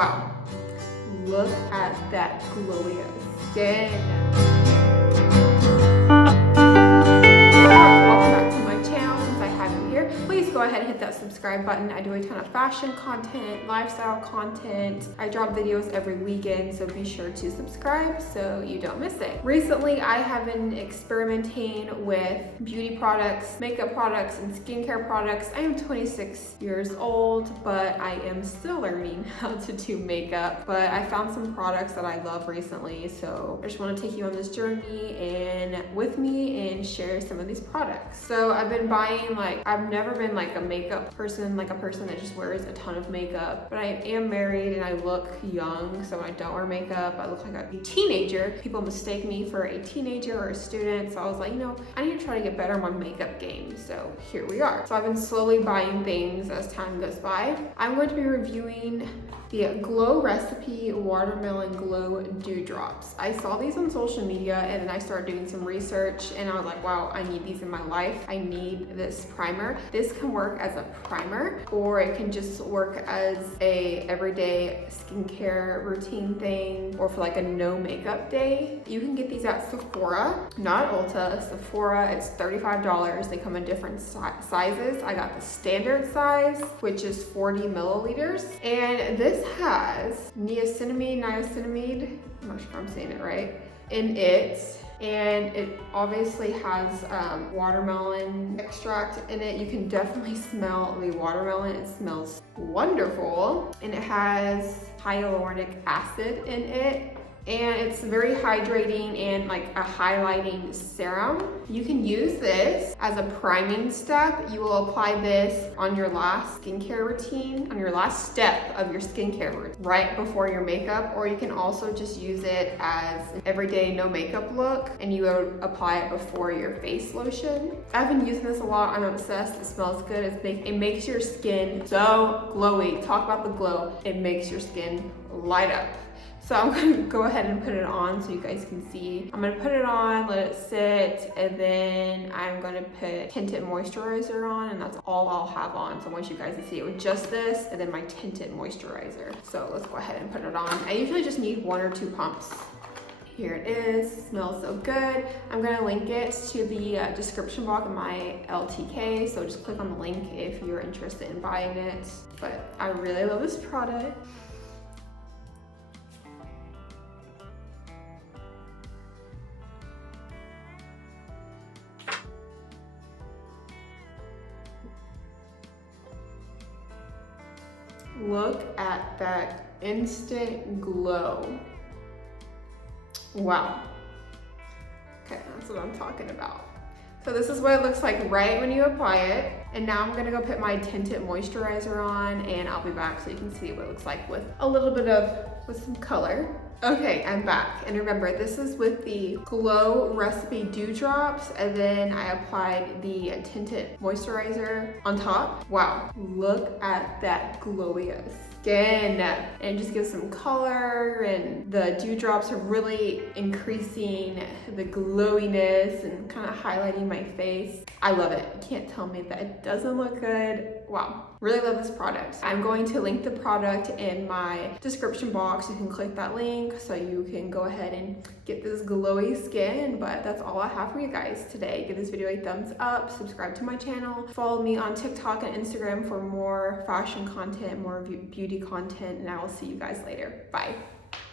Wow, look at that glowy skin. Welcome back to my channel. Since I have you here, please go ahead and hit that subscribe button. I do a ton of fashion content, lifestyle content. I drop videos every weekend, so be sure to subscribe so you don't miss it. Recently, I have been experimenting with beauty products, makeup products, and skincare products. I am 26 years old, but I am still learning how to do makeup. But I found some products that I love recently, so I just want to take you on this journey and with me and share some of these products. So I've been buying, I've never been like a makeup person, like a person that just wears a ton of makeup, but I am married and I look young, so when I don't wear makeup, I look like a teenager. People mistake me for a teenager or a student, so I was like, I need to try to get better on my makeup game, so here we are. So I've been slowly buying things as time goes by. I'm going to be reviewing the Glow Recipe Watermelon Glow Dewdrops. I saw these on social media and then I started doing some research and I was like, wow, I need these in my life. I need this primer. This can work as a primer or it can just work as a everyday skincare routine thing or for like a no makeup day. You can get these at Sephora, not Ulta, Sephora. It's $35. They come in different sizes. I got the standard size, which is 40 milliliters. And this has niacinamide, I'm not sure if I'm saying it right, in it. And it obviously has watermelon extract in it. You can definitely smell the watermelon. It smells wonderful. And it has hyaluronic acid in it. And it's very hydrating and like a highlighting serum. You can use this as a priming step. You will apply this on your last skincare routine, on your last step of your skincare routine, right before your makeup, or you can also just use it as an everyday no makeup look and you would apply it before your face lotion. I've been using this a lot. I'm obsessed. It smells good. It makes your skin so glowy. Talk about the glow. It makes your skin light up. So I'm gonna go ahead and put it on so you guys can see. I'm gonna put it on, let it sit, and then I'm gonna put tinted moisturizer on, and that's all I'll have on. So I want you guys to see it with just this, and then my tinted moisturizer. So let's go ahead and put it on. I usually just need 1 or 2 pumps. Here it is, smells so good. I'm gonna link it to the description box of my LTK, so just click on the link if you're interested in buying it. But I really love this product. Look at that instant glow. Wow. Okay, that's what I'm talking about. So this is what it looks like right when you apply it. And now I'm gonna go put my tinted moisturizer on and I'll be back so you can see what it looks like with a little bit with some color. Okay, I'm back. And remember, this is with the Glow Recipe Dewdrops, and then I applied the tinted moisturizer on top. Wow, look at that glowy skin. And it just gives some color, and the dewdrops are really increasing the glowiness and kind of highlighting my face. I love it. You can't tell me that it doesn't look good. Wow, really love this product. I'm going to link the product in my description box. You can click that link so you can go ahead and get this glowy skin. But that's all I have for you guys today. Give this video a thumbs up, subscribe to my channel, follow me on TikTok and Instagram for more fashion content, more beauty content, and I will see you guys later. Bye.